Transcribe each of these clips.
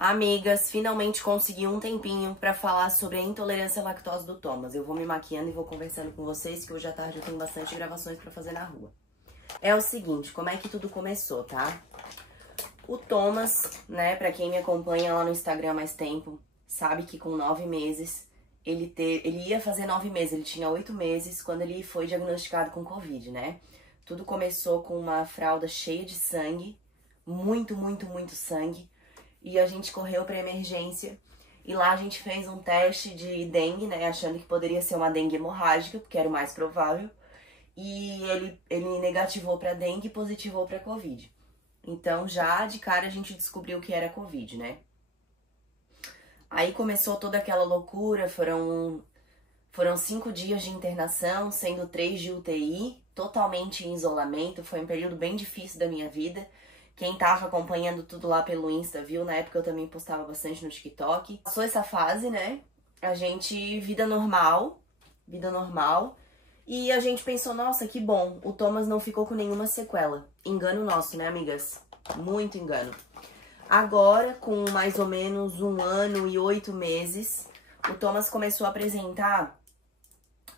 Amigas, finalmente consegui um tempinho pra falar sobre a intolerância à lactose do Thomas. Eu vou me maquiando e vou conversando com vocês, que hoje à tarde eu tenho bastante gravações pra fazer na rua. É o seguinte, como é que tudo começou, tá? O Thomas, né, pra quem me acompanha lá no Instagram há mais tempo, sabe que com 9 meses, ele ia fazer 9 meses, ele tinha 8 meses quando ele foi diagnosticado com Covid, né? Tudo começou com uma fralda cheia de sangue, muito sangue. E a gente correu pra emergência e lá a gente fez um teste de dengue, né, achando que poderia ser uma dengue hemorrágica, porque era o mais provável. E ele negativou pra dengue e positivou pra Covid. Então já de cara a gente descobriu que era Covid, né? Aí começou toda aquela loucura, foram 5 dias de internação, sendo 3 de UTI, totalmente em isolamento, foi um período bem difícil da minha vida. Quem tava acompanhando tudo lá pelo Insta viu, na época eu também postava bastante no TikTok. Passou essa fase, né? A gente, vida normal. E a gente pensou, nossa, que bom, o Thomas não ficou com nenhuma sequela. Engano nosso, né, amigas? Muito engano. Agora, com mais ou menos 1 ano e 8 meses, o Thomas começou a apresentar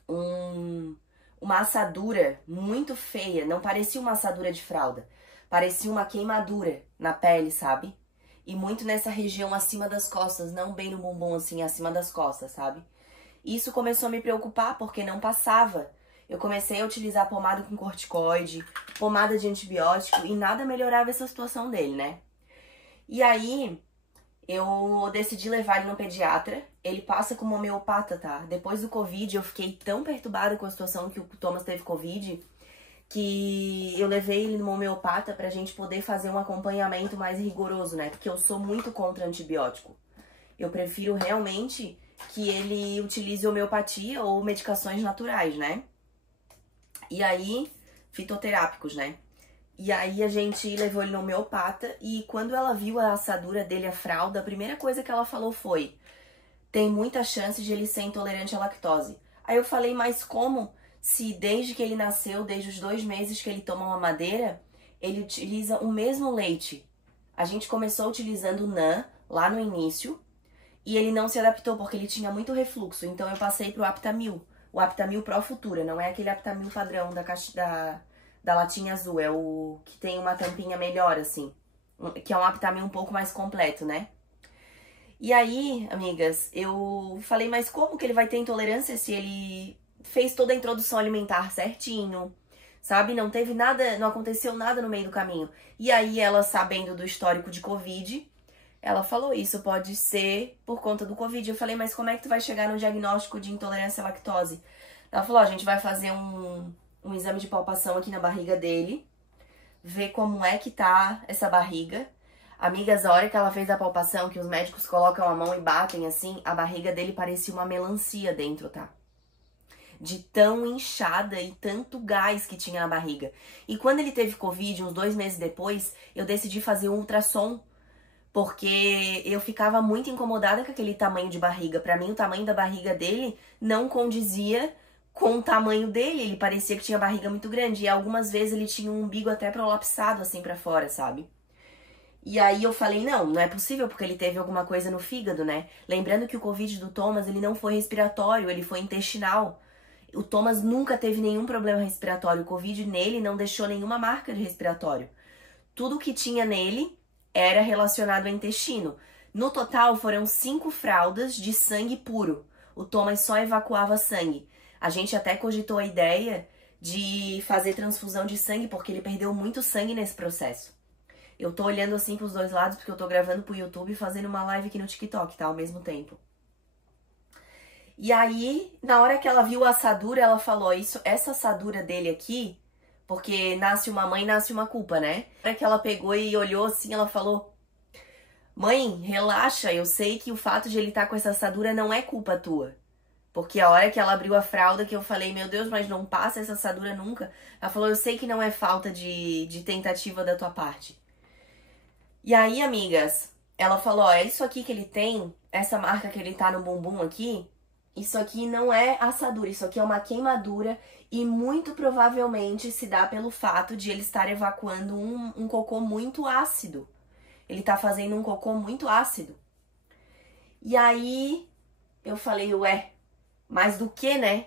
uma assadura muito feia. Não parecia uma assadura de fralda. Parecia uma queimadura na pele, sabe? E muito nessa região acima das costas, não bem no bumbum, assim, acima das costas, sabe? Isso começou a me preocupar porque não passava. Eu comecei a utilizar pomada com corticoide, pomada de antibiótico e nada melhorava essa situação dele, né? E aí, eu decidi levar ele no pediatra. Ele passa como homeopata, tá? Depois do Covid, eu fiquei tão perturbada com a situação que o Thomas teve Covid, que eu levei ele no homeopata pra gente poder fazer um acompanhamento mais rigoroso, né? Porque eu sou muito contra antibiótico. Eu prefiro realmente que ele utilize homeopatia ou medicações naturais, né? E aí, fitoterápicos, né? E aí a gente levou ele no homeopata e quando ela viu a assadura dele, a fralda, a primeira coisa que ela falou foi: tem muita chance de ele ser intolerante à lactose. Aí eu falei, mas como? Se desde que ele nasceu, desde os 2 meses que ele toma uma mamadeira, ele utiliza o mesmo leite. A gente começou utilizando o NAN lá no início e ele não se adaptou porque ele tinha muito refluxo. Então eu passei pro Aptamil, o Aptamil Pro Futura, não é aquele Aptamil padrão da latinha azul, é o que tem uma tampinha melhor assim, que é um Aptamil um pouco mais completo, né? E aí, amigas, eu falei, mas como que ele vai ter intolerância se ele fez toda a introdução alimentar certinho, sabe? Não teve nada, não aconteceu nada no meio do caminho. E aí ela, sabendo do histórico de Covid, ela falou, isso pode ser por conta do Covid. Eu falei, mas como é que tu vai chegar no diagnóstico de intolerância à lactose? Ela falou, a gente vai fazer um exame de palpação aqui na barriga dele, ver como é que tá essa barriga. Amigas, a hora que ela fez a palpação, que os médicos colocam a mão e batem assim, a barriga dele parecia uma melancia dentro, tá? De tão inchada e tanto gás que tinha na barriga. E quando ele teve Covid, uns 2 meses depois, eu decidi fazer um ultrassom, porque eu ficava muito incomodada com aquele tamanho de barriga. Pra mim, o tamanho da barriga dele não condizia com o tamanho dele. Ele parecia que tinha barriga muito grande. E algumas vezes ele tinha um umbigo até prolapsado assim pra fora, sabe? E aí eu falei, não é possível porque ele teve alguma coisa no fígado, né? Lembrando que o Covid do Thomas, ele não foi respiratório, ele foi intestinal. O Thomas nunca teve nenhum problema respiratório. O Covid nele não deixou nenhuma marca de respiratório. Tudo que tinha nele era relacionado ao intestino. No total, foram 5 fraldas de sangue puro. O Thomas só evacuava sangue. A gente até cogitou a ideia de fazer transfusão de sangue, porque ele perdeu muito sangue nesse processo. Eu tô olhando assim pros 2 lados, porque eu tô gravando pro YouTube e fazendo uma live aqui no TikTok, tá? Ao mesmo tempo. E aí, na hora que ela viu a assadura, ela falou, essa assadura dele aqui, porque nasce uma mãe, nasce uma culpa, né? Na hora que ela pegou e olhou assim, ela falou, mãe, relaxa, eu sei que o fato de ele estar com essa assadura não é culpa tua. Porque a hora que ela abriu a fralda, que eu falei, meu Deus, mas não passa essa assadura nunca. Ela falou, eu sei que não é falta de tentativa da tua parte. E aí, amigas, ela falou, ó, é isso aqui que ele tem, essa marca que ele tá no bumbum aqui, isso aqui não é assadura, isso aqui é uma queimadura e muito provavelmente se dá pelo fato de ele estar evacuando um cocô muito ácido. Ele tá fazendo um cocô muito ácido. E aí eu falei, ué, mas do que, né?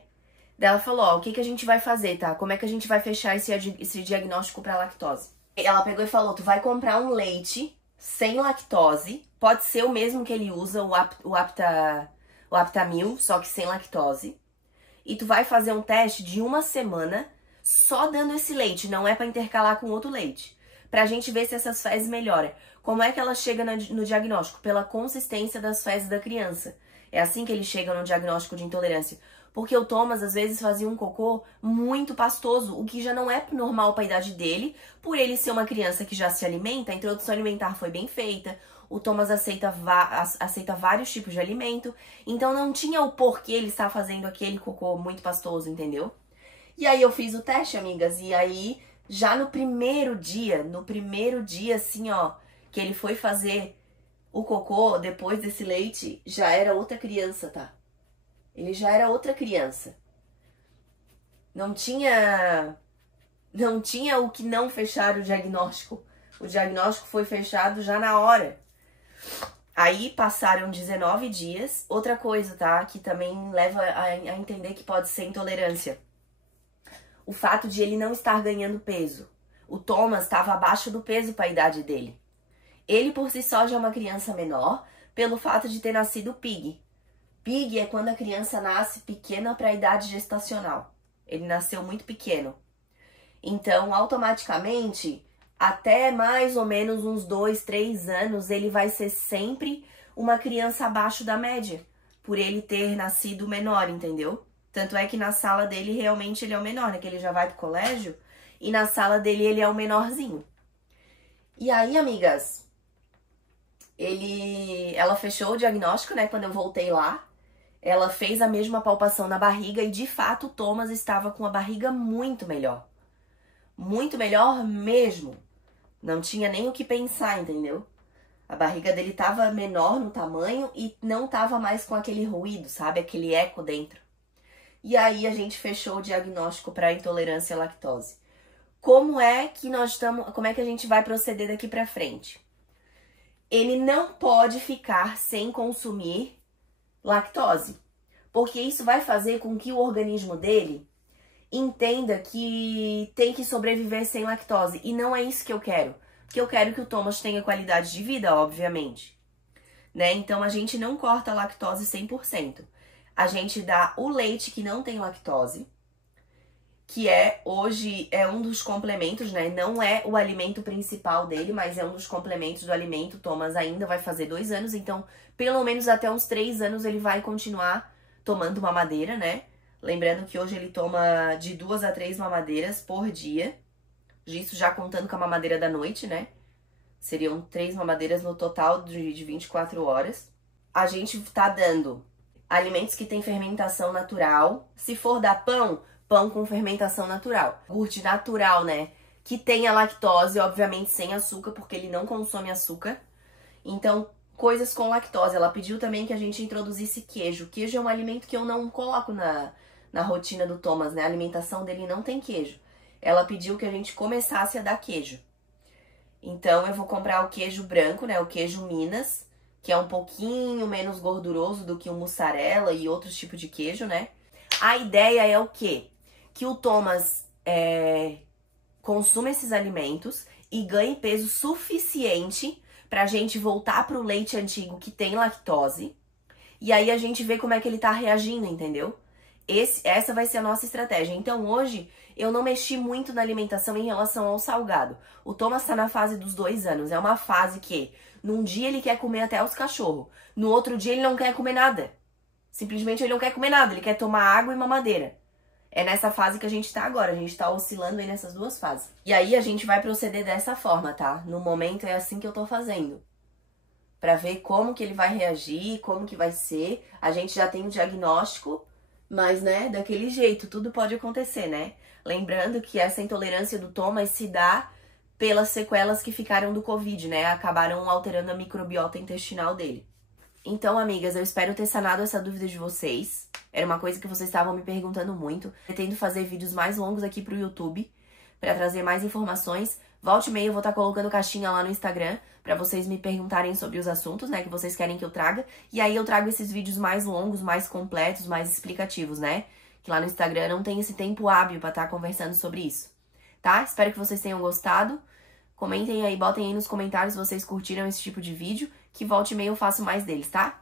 Daí ela falou, ó, o que que a gente vai fazer, tá? Como é que a gente vai fechar esse diagnóstico pra lactose? Ela pegou e falou, tu vai comprar um leite sem lactose, pode ser o mesmo que ele usa, o Aptamil, só que sem lactose. E tu vai fazer um teste de 1 semana só dando esse leite, não é pra intercalar com outro leite. Pra gente ver se essas fezes melhoram. Como é que ela chega no diagnóstico? Pela consistência das fezes da criança. É assim que ele chega no diagnóstico de intolerância. Porque o Thomas, às vezes, fazia um cocô muito pastoso, o que já não é normal para a idade dele, por ele ser uma criança que já se alimenta, a introdução alimentar foi bem feita, o Thomas aceita vários tipos de alimento, então não tinha o porquê ele estar fazendo aquele cocô muito pastoso, entendeu? E aí eu fiz o teste, amigas, e aí, já no primeiro dia, assim, ó, que ele foi fazer o cocô, depois desse leite, já era outra criança, tá? Ele já era outra criança. Não tinha o que não fechar o diagnóstico. O diagnóstico foi fechado já na hora. Aí passaram 19 dias. Outra coisa, tá? Que também leva a entender que pode ser intolerância. O fato de ele não estar ganhando peso. O Thomas estava abaixo do peso para a idade dele. Ele por si só já é uma criança menor, pelo fato de ter nascido pig. Pig é quando a criança nasce pequena para a idade gestacional. Ele nasceu muito pequeno. Então, automaticamente, até mais ou menos uns 2, 3 anos, ele vai ser sempre uma criança abaixo da média, por ele ter nascido menor, entendeu? Tanto é que na sala dele, realmente, ele é o menor, né? Que ele já vai pro colégio, e na sala dele, ele é o menorzinho. E aí, amigas, ela fechou o diagnóstico, né? Quando eu voltei lá, ela fez a mesma palpação na barriga e, de fato, o Thomas estava com a barriga muito melhor. Muito melhor mesmo. Não tinha nem o que pensar, entendeu? A barriga dele tava menor no tamanho e não tava mais com aquele ruído, sabe? Aquele eco dentro. E aí a gente fechou o diagnóstico para intolerância à lactose. Como é que a gente vai proceder daqui para frente? Ele não pode ficar sem consumir lactose, porque isso vai fazer com que o organismo dele entenda que tem que sobreviver sem lactose, e não é isso que eu quero, porque eu quero que o Thomas tenha qualidade de vida, obviamente, né? Então a gente não corta a lactose 100%, a gente dá o leite que não tem lactose, que hoje é um dos complementos, né? Não é o alimento principal dele, mas é um dos complementos do alimento. O Thomas ainda vai fazer 2 anos, então pelo menos até uns 3 anos ele vai continuar tomando mamadeira, né? Lembrando que hoje ele toma de 2 a 3 mamadeiras por dia. Isso já contando com a mamadeira da noite, né? Seriam 3 mamadeiras no total de 24 horas. A gente tá dando alimentos que têm fermentação natural. Se for dar pão com fermentação natural. Iogurte natural, né? Que tenha lactose, obviamente sem açúcar, porque ele não consome açúcar. Então, coisas com lactose. Ela pediu também que a gente introduzisse queijo. Queijo é um alimento que eu não coloco na rotina do Thomas, né? A alimentação dele não tem queijo. Ela pediu que a gente começasse a dar queijo. Então, eu vou comprar o queijo branco, né? O queijo Minas, que é um pouquinho menos gorduroso do que o mussarela e outros tipos de queijo, né? A ideia é o quê? Que o Thomas consuma esses alimentos e ganhe peso suficiente pra gente voltar pro leite antigo que tem lactose. E aí a gente vê como é que ele tá reagindo, entendeu? Essa vai ser a nossa estratégia. Então hoje eu não mexi muito na alimentação em relação ao salgado. O Thomas tá na fase dos 2 anos. É uma fase que num dia ele quer comer até os cachorros. No outro dia ele não quer comer nada. Simplesmente ele não quer comer nada. Ele quer tomar água e mamadeira. É nessa fase que a gente tá agora. A gente tá oscilando aí nessas 2 fases. E aí a gente vai proceder dessa forma, tá? No momento é assim que eu tô fazendo. Pra ver como que ele vai reagir, como que vai ser. A gente já tem um diagnóstico, mas, né, daquele jeito, tudo pode acontecer, né? Lembrando que essa intolerância do Thomas se dá pelas sequelas que ficaram do Covid, né? Acabaram alterando a microbiota intestinal dele. Então, amigas, eu espero ter sanado essa dúvida de vocês. Era uma coisa que vocês estavam me perguntando muito. Pretendo fazer vídeos mais longos aqui pro YouTube, pra trazer mais informações. Volte e meia eu vou estar colocando caixinha lá no Instagram pra vocês me perguntarem sobre os assuntos, né, que vocês querem que eu traga. E aí eu trago esses vídeos mais longos, mais completos, mais explicativos, né? Que lá no Instagram não tem esse tempo hábil pra estar conversando sobre isso, tá? Espero que vocês tenham gostado. Comentem aí, botem aí nos comentários se vocês curtiram esse tipo de vídeo, que volte e meia eu faço mais deles, tá?